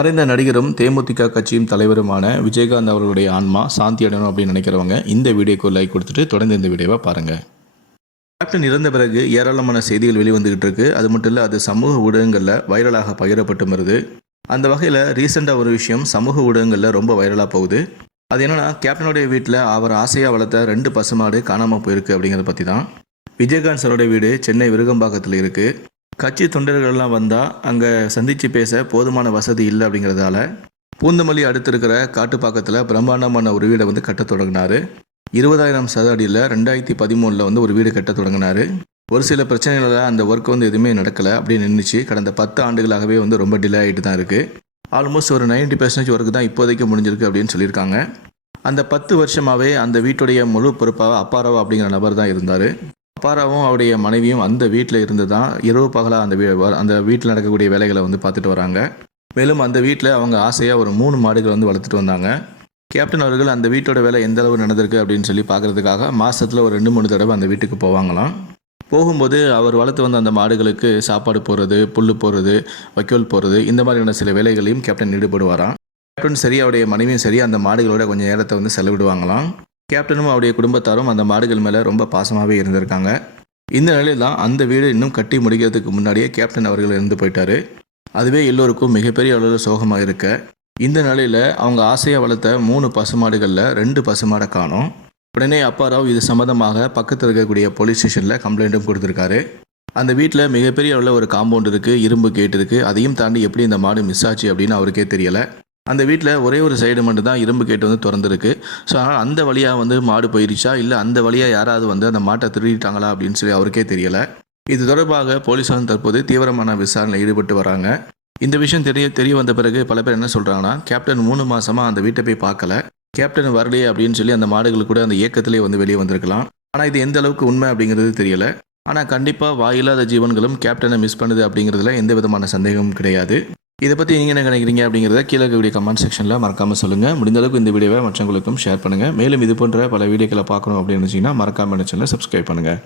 மறைந்த நடிகரும் தேமுதிக கட்சியும் தலைவருமான விஜயகாந்த் அவர்களுடைய ஆன்மா சாந்தி அடையணும் அப்படின்னு நினைக்கிறவங்க இந்த வீடியோக்கு லைக் கொடுத்துட்டு தொடர்ந்து இந்த வீடியோவை பாருங்கள். கேப்டன் இறந்த பிறகு ஏராளமான செய்திகள் வெளிவந்துகிட்டு இருக்கு. அது மட்டும் இல்லை, அது சமூக ஊடகங்களில் வைரலாக பகிரப்பட்டு வருது. அந்த வகையில் ரீசெண்டாக ஒரு விஷயம் சமூக ஊடகங்களில் ரொம்ப வைரலாக போகுது. அது என்னன்னா, கேப்டனுடைய வீட்டில் அவர் ஆசையாக வளர்த்த 2 பசுமாடு காணாமல் போயிருக்கு அப்படிங்கிறத பற்றி தான். விஜயகாந்த் சாரோடைய வீடு சென்னை விருகம்பாக்கத்தில் இருக்குது. கட்சி தொண்டர்கள்லாம் வந்தால் அங்கே சந்தித்து பேச போதுமான வசதி இல்லை அப்படிங்கிறதால பூந்தமல்லி அடுத்து இருக்கிற காட்டுப்பாக்கத்தில் பிரம்மாண்டமான ஒரு வீடை கட்ட தொடங்கினார். 20,000 சதுர அடியில் 2013 ஒரு வீடு கட்ட தொடங்கினார். ஒரு சில பிரச்சனைகளால் அந்த ஒர்க் எதுவுமே நடக்கலை அப்படின்னு நின்றுச்சு. கடந்த 10 ஆண்டுகளாகவே ரொம்ப டிலே ஆகிட்டு தான் இருக்குது. ஆல்மோஸ்ட் ஒரு 90% ஒர்க்கு தான் இப்போதைக்கு முடிஞ்சிருக்கு அப்படின்னு சொல்லியிருக்காங்க. அந்த 10 வருஷமாகவே அந்த வீட்டுடைய முழு பொறுப்பாக அப்பாராவா அப்படிங்கிற நபர் தான் இருந்தார். அப்பாராவும் அவருடைய மனைவியும் அந்த வீட்டில் இருந்து தான் இரவு பகலாக அந்த வீட்டில் நடக்கக்கூடிய வேலைகளை பார்த்துட்டு வராங்க. மேலும் அந்த வீட்டில் அவங்க ஆசையாக ஒரு 3 மாடுகள் வளர்த்துட்டு வந்தாங்க. கேப்டன் அவர்கள் அந்த வீட்டோட வேலை எந்த அளவு நடந்திருக்கு அப்படின்னு சொல்லி பார்க்குறதுக்காக மாதத்தில் ஒரு 2-3 தடவை அந்த வீட்டுக்கு போவாங்களாம். போகும்போது அவர் வளர்த்து வந்த அந்த மாடுகளுக்கு சாப்பாடு போடுறது, புல் போடுறது, வைக்கோல் போடுறது, இந்த மாதிரியான சில வேலைகளையும் கேப்டன் ஈடுபடுவாராம். கேப்டன் சரி, அவருடைய மனைவியும் சரி அந்த மாடுகளோட கொஞ்சம் நேரத்தை செலவிடுவாங்களாம். கேப்டனும் அவருடைய குடும்பத்தாரும் அந்த மாடுகள் மேலே ரொம்ப பாசமாகவே இருந்திருக்காங்க. இந்த நிலையில் தான் அந்த வீடு இன்னும் கட்டி முடிக்கிறதுக்கு முன்னாடியே கேப்டன் அவர்கள் இறந்து போயிட்டார். அதுவே எல்லோருக்கும் மிகப்பெரிய அளவில் சோகமாக இருக்க, இந்த நிலையில் அவங்க ஆசையாக வளர்த்த 3 பசுமாடுகளில் 2 பசுமாடை காணோம். உடனே அப்பாராவ் இது சம்மந்தமாக பக்கத்தில் இருக்கக்கூடிய போலீஸ் ஸ்டேஷனில் கம்ப்ளைண்ட்டும் கொடுத்துருக்காரு. அந்த வீட்டில் மிகப்பெரிய அளவில் ஒரு காம்பவுண்ட் இருக்குது, இரும்பு கேட் இருக்குது. அதையும் தாண்டி எப்படி இந்த மாடு மிஸ் ஆச்சு அப்படின்னு அவருக்கே தெரியலை. அந்த வீட்டில் ஒரே ஒரு சைடு மட்டும் தான் இரும்பு கேட்டு திறந்துருக்கு. ஸோ அதனால் அந்த வழியாக மாடு போயிருச்சா, இல்லை அந்த வழியாக யாராவது அந்த மாட்டை திருடிட்டாங்களா அப்படின்னு சொல்லி அவருக்கே தெரியலை. இது தொடர்பாக போலீஸாரும் தற்போது தீவிரமான விசாரணையில் ஈடுபட்டு வராங்க. இந்த விஷயம் தெரிய வந்த பிறகு பல பேர் என்ன சொல்கிறாங்கன்னா, கேப்டன் 3 மாதமாக அந்த வீட்டை போய் பார்க்கல, கேப்டன் வரலையே அப்படின்னு சொல்லி அந்த மாடுகள் கூட அந்த இயக்கத்திலே வெளியே வந்திருக்கலாம். ஆனால் இது எந்த அளவுக்கு உண்மை அப்படிங்கிறது தெரியலை. ஆனால் கண்டிப்பாக வாயில்லாத ஜீவன்களும் கேப்டனை மிஸ் பண்ணுது அப்படிங்கிறதுல எந்த விதமான சந்தேகமும் கிடையாது. இதை பற்றி நீங்கள் என்ன நினைக்கிறீங்க அப்படிங்கிறத கீழே இருக்கக்கூடிய கமெண்ட் செக்ஷனில் மறக்காமல் சொல்லுங்கள். முடிந்த அளவுக்கு இந்த வீடியோவை மற்றவங்களுக்கும் ஷேர் பண்ணுங்கள். மேலும் இது போன்ற பல வீடியோக்களை பார்க்கணும் அப்படின்னு நினச்சிங்கன்னா மறக்காமல் சேனலை சப்ஸ்கிரைப் பண்ணுங்கள்.